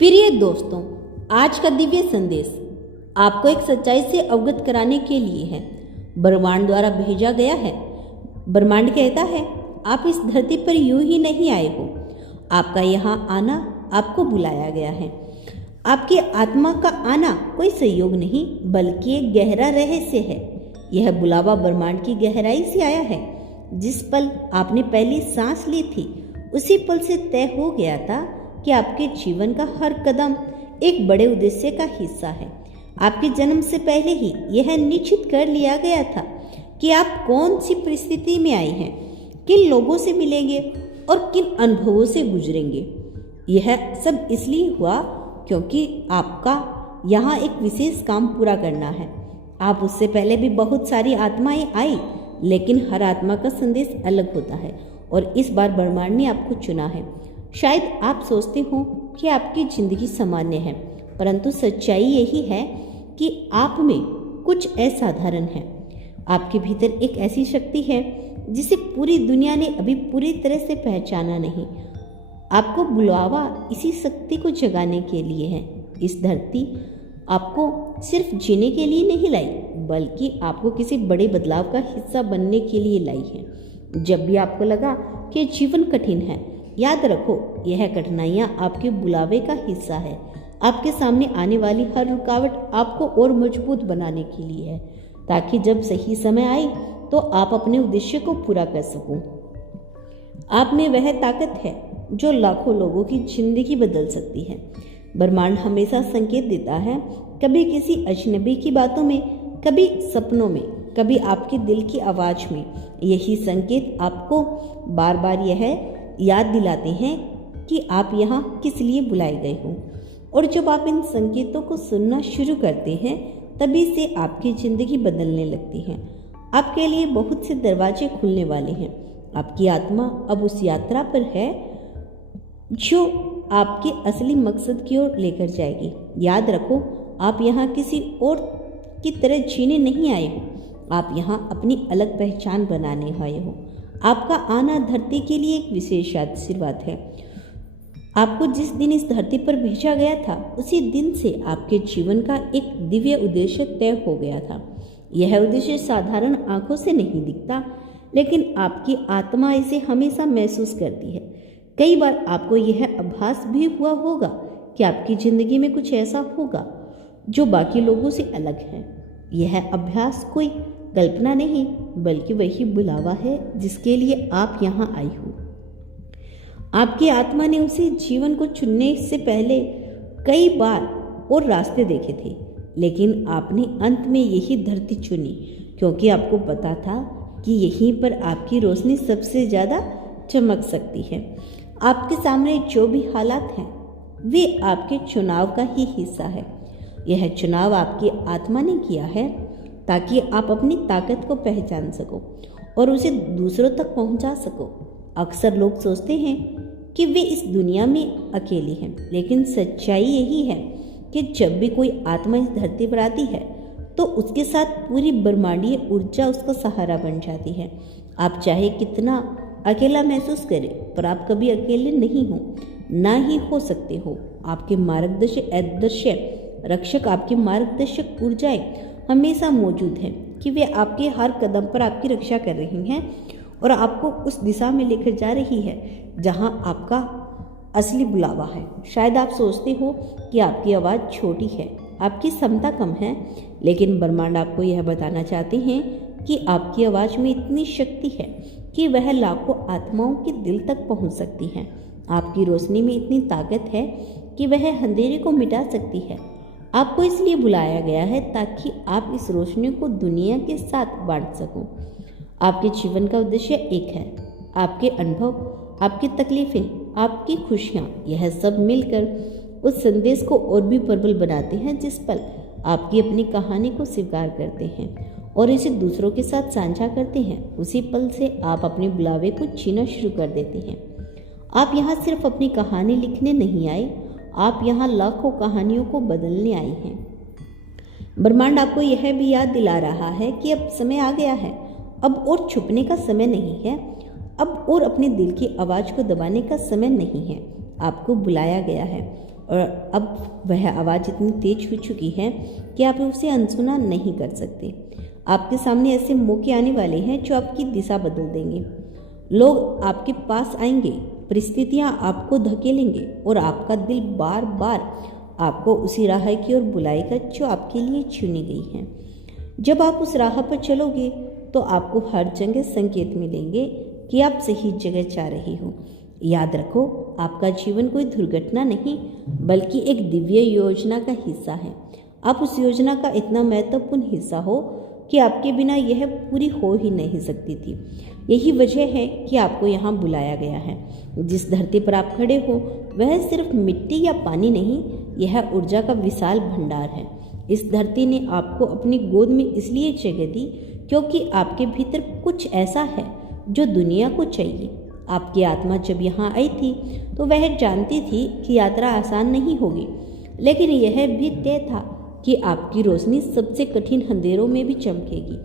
प्रिय दोस्तों, आज का दिव्य संदेश आपको एक सच्चाई से अवगत कराने के लिए है। ब्रह्मांड द्वारा भेजा गया है। ब्रह्मांड कहता है, आप इस धरती पर यूं ही नहीं आए हो। आपका यहाँ आना आपको बुलाया गया है। आपकी आत्मा का आना कोई संयोग नहीं, बल्कि एक गहरा रहस्य है। यह बुलावा ब्रह्मांड की गहराई से आया है। जिस पल आपने पहली सांस ली थी, उसी पल से तय हो गया था कि आपके जीवन का हर कदम एक बड़े उद्देश्य का हिस्सा है। आपके जन्म से पहले ही यह निश्चित कर लिया गया था कि आप कौन सी परिस्थिति में आए हैं, किन लोगों से मिलेंगे और किन अनुभवों से गुजरेंगे। यह सब इसलिए हुआ क्योंकि आपका यहाँ एक विशेष काम पूरा करना है। आप उससे पहले भी बहुत सारी आत्माएं आई, लेकिन हर आत्मा का संदेश अलग होता है और इस बार ब्रह्मांड ने आपको चुना है। शायद आप सोचते हो कि आपकी जिंदगी सामान्य है, परंतु सच्चाई यही है कि आप में कुछ असाधारण है। आपके भीतर एक ऐसी शक्ति है जिसे पूरी दुनिया ने अभी पूरी तरह से पहचाना नहीं। आपको बुलावा इसी शक्ति को जगाने के लिए है। इस धरती आपको सिर्फ जीने के लिए नहीं लाई, बल्कि आपको किसी बड़े बदलाव का हिस्सा बनने के लिए लाई है। जब भी आपको लगा कि जीवन कठिन है, याद रखो, यह कठिनाइयाँ आपके बुलावे का हिस्सा है। आपके सामने आने वाली हर रुकावट आपको और मजबूत बनाने के लिए है, ताकि जब सही समय आए तो आप अपने उद्देश्य को पूरा कर सको। आप में वह ताकत है जो लाखों लोगों की जिंदगी बदल सकती है। ब्रह्मांड हमेशा संकेत देता है, कभी किसी अजनबी की बातों में, कभी सपनों में, कभी आपके दिल की आवाज में। यही संकेत आपको बार बार यह याद दिलाते हैं कि आप यहाँ किस लिए बुलाए गए हो। और जब आप इन संकेतों को सुनना शुरू करते हैं, तभी से आपकी जिंदगी बदलने लगती है। आपके लिए बहुत से दरवाजे खुलने वाले हैं। आपकी आत्मा अब उस यात्रा पर है जो आपके असली मकसद की ओर लेकर जाएगी। याद रखो, आप यहाँ किसी और की तरह जीने नहीं आए हो। आप यहाँ अपनी अलग पहचान बनाने आए हो। आपका आना धरती के लिए एक विशेष आशीर्वाद है। आपको जिस दिन इस धरती पर भेजा गया था, उसी दिन से आपके जीवन का एक दिव्य उद्देश्य तय हो गया था। यह उद्देश्य साधारण आंखों से नहीं दिखता, लेकिन आपकी आत्मा इसे हमेशा महसूस करती है। कई बार आपको यह आभास भी हुआ होगा कि आपकी जिंदगी में कुछ ऐसा होगा जो बाकी लोगों से अलग है। यह अभ्यास कोई कल्पना नहीं, बल्कि वही बुलावा है जिसके लिए आप यहाँ आई हो। आपकी आत्मा ने उसे जीवन को चुनने से पहले कई बार और रास्ते देखे थे, लेकिन आपने अंत में यही धरती चुनी, क्योंकि आपको पता था कि यहीं पर आपकी रोशनी सबसे ज़्यादा चमक सकती है। आपके सामने जो भी हालात हैं, वे आपके चुनाव का ही हिस्सा है। यह चुनाव आपकी आत्मा ने किया है ताकि आप अपनी ताकत को पहचान सको और उसे दूसरों तक पहुंचा सको। अक्सर लोग सोचते हैं कि वे इस दुनिया में अकेली हैं, लेकिन सच्चाई यही है कि जब भी कोई आत्मा इस धरती पर आती है, तो उसके साथ पूरी ब्रह्मांडीय ऊर्जा उसका सहारा बन जाती है। आप चाहे कितना अकेला महसूस करें, पर आप कभी अकेले नहीं हो, ना ही हो सकते हो। आपके मार्गदर्शक रक्षक, आपके मार्गदर्शक ऊर्जाएं हमेशा मौजूद हैं कि वे आपके हर कदम पर आपकी रक्षा कर रही हैं और आपको उस दिशा में लेकर जा रही है जहां आपका असली बुलावा है। शायद आप सोचते हो कि आपकी आवाज़ छोटी है, आपकी क्षमता कम है, लेकिन ब्रह्मांड आपको यह बताना चाहते हैं कि आपकी आवाज़ में इतनी शक्ति है कि वह लाखों आत्माओं के दिल तक पहुंच सकती है। आपकी रोशनी में इतनी ताकत है कि वह अंधेरे को मिटा सकती है। आपको इसलिए बुलाया गया है ताकि आप इस रोशनी को दुनिया के साथ बांट सको। आपके जीवन का उद्देश्य एक है। आपके अनुभव, आपकी तकलीफें, आपकी खुशियाँ, यह सब मिलकर उस संदेश को और भी प्रबल बनाते हैं। जिस पल आपकी अपनी कहानी को स्वीकार करते हैं और इसे दूसरों के साथ साझा करते हैं, उसी पल से आप अपने बुलावे को जीना शुरू कर देते हैं। आप यहाँ सिर्फ अपनी कहानी लिखने नहीं आए, आप यहाँ लाखों कहानियों को बदलने आई हैं। ब्रह्मांड आपको यह भी याद दिला रहा है कि अब समय आ गया है। अब और छुपने का समय नहीं है, अब और अपने दिल की आवाज़ को दबाने का समय नहीं है। आपको बुलाया गया है और अब वह आवाज़ इतनी तेज हो चुकी है कि आप उसे अनसुना नहीं कर सकते। आपके सामने ऐसे मौके आने वाले हैं जो आपकी दिशा बदल देंगे। लोग आपके पास आएंगे, परिस्थितियां आपको धकेलेंगे और आपका दिल बार बार आपको उसी राह की ओर बुलाएगा जो आपके लिए चुनी गई है। जब आप उस राह पर चलोगे तो आपको हर जगह संकेत मिलेंगे कि आप सही जगह जा रहे हो। याद रखो, आपका जीवन कोई दुर्घटना नहीं बल्कि एक दिव्य योजना का हिस्सा है। आप उस योजना का इतना महत्वपूर्ण हिस्सा हो कि आपके बिना यह पूरी हो ही नहीं सकती थी। यही वजह है कि आपको यहाँ बुलाया गया है। जिस धरती पर आप खड़े हो वह सिर्फ मिट्टी या पानी नहीं, यह ऊर्जा का विशाल भंडार है। इस धरती ने आपको अपनी गोद में इसलिए जगह दी क्योंकि आपके भीतर कुछ ऐसा है जो दुनिया को चाहिए। आपकी आत्मा जब यहाँ आई थी तो वह जानती थी कि यात्रा आसान नहीं होगी, लेकिन यह भी तय था कि आपकी रोशनी सबसे कठिन अंधेरों में भी चमकेगी।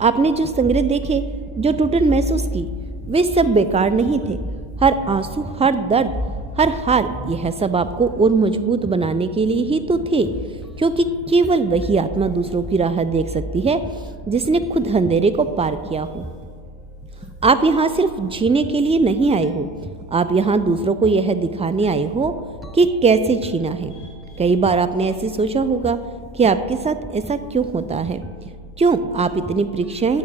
आपने जो संग्रह देखे, जो टूटन महसूस की, वे सब बेकार नहीं थे। हर आंसू, हर दर्द, हर हार, यह सब आपको और मजबूत बनाने के लिए ही तो थे, क्योंकि केवल वही आत्मा दूसरों की राह देख सकती है जिसने खुद अंधेरे को पार किया हो। आप यहाँ सिर्फ जीने के लिए नहीं आए हो, आप यहाँ दूसरों को यह दिखाने आए हो कि कैसे जीना है। कई बार आपने ऐसे सोचा होगा कि आपके साथ ऐसा क्यों होता है, क्यों आप इतनी परीक्षाएं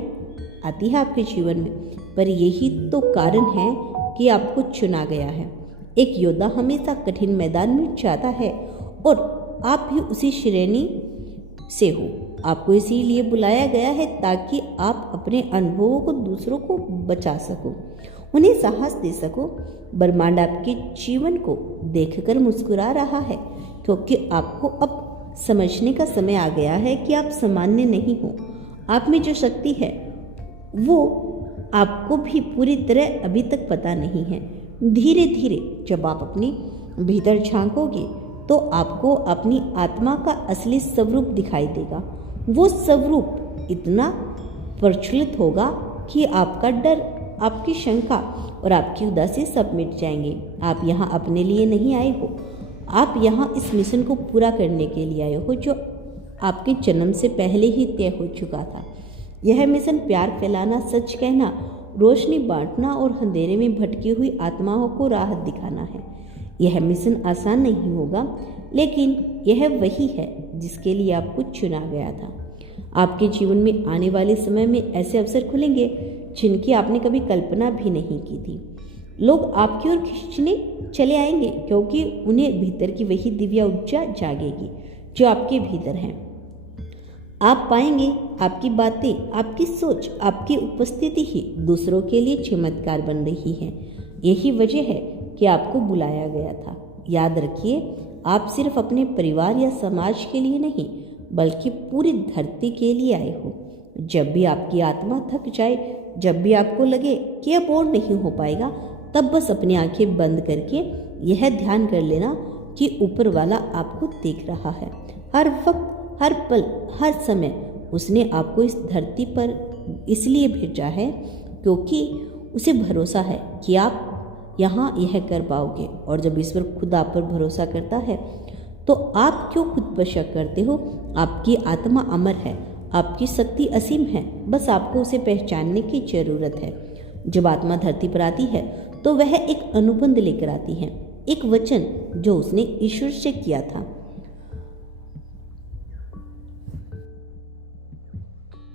आती है आपके जीवन में, पर यही तो कारण है कि आपको चुना गया है। एक योद्धा हमेशा कठिन मैदान में जाता है और आप भी उसी श्रेणी से हो। आपको इसीलिए बुलाया गया है ताकि आप अपने अनुभवों को दूसरों को बचा सको, उन्हें साहस दे सको। ब्रह्मांड आपके जीवन को देखकर मुस्कुरा रहा है क्योंकि आपको अब समझने का समय आ गया है कि आप सामान्य नहीं हो। आप में जो शक्ति है वो आपको भी पूरी तरह अभी तक पता नहीं है। धीरे धीरे जब आप अपने भीतर झांकोगे तो आपको अपनी आत्मा का असली स्वरूप दिखाई देगा। वो स्वरूप इतना प्रचलित होगा कि आपका डर, आपकी शंका और आपकी उदासी सब मिट जाएंगे। आप यहाँ अपने लिए नहीं आए हो, आप यहाँ इस मिशन को पूरा करने के लिए आए हो जो आपके जन्म से पहले ही तय हो चुका था। यह मिशन प्यार फैलाना, सच कहना, रोशनी बांटना और अंधेरे में भटकी हुई आत्माओं को राहत दिखाना है। यह मिशन आसान नहीं होगा, लेकिन यह वही है जिसके लिए आपको चुना गया था। आपके जीवन में आने वाले समय में ऐसे अवसर खुलेंगे जिनकी आपने कभी कल्पना भी नहीं की थी। लोग आपकी ओर खींचने चले आएंगे क्योंकि उन्हें भीतर की वही दिव्य ऊर्जा जागेगी जो आपके भीतर है। आप पाएंगे आपकी बातें, आपकी सोच, आपकी उपस्थिति ही दूसरों के लिए चमत्कार बन रही है। यही वजह है कि आपको बुलाया गया था। याद रखिए, आप सिर्फ अपने परिवार या समाज के लिए नहीं बल्कि पूरी धरती के लिए आए हो। जब भी आपकी आत्मा थक जाए, जब भी आपको लगे कि अब और नहीं हो पाएगा, तब बस अपनी आंखें बंद करके यह ध्यान कर लेना कि ऊपर वाला आपको देख रहा है। हर वक्त, हर पल, हर समय उसने आपको इस धरती पर इसलिए भेजा है क्योंकि उसे भरोसा है कि आप यहाँ यह कर पाओगे। और जब ईश्वर खुद आप पर भरोसा करता है तो आप क्यों खुद पर शक करते हो? आपकी आत्मा अमर है, आपकी शक्ति असीम है, बस आपको उसे पहचानने की जरूरत है। जब आत्मा धरती पर आती है तो वह एक अनुबंध लेकर आती है, एक वचन जो उसने ईश्वर से किया था।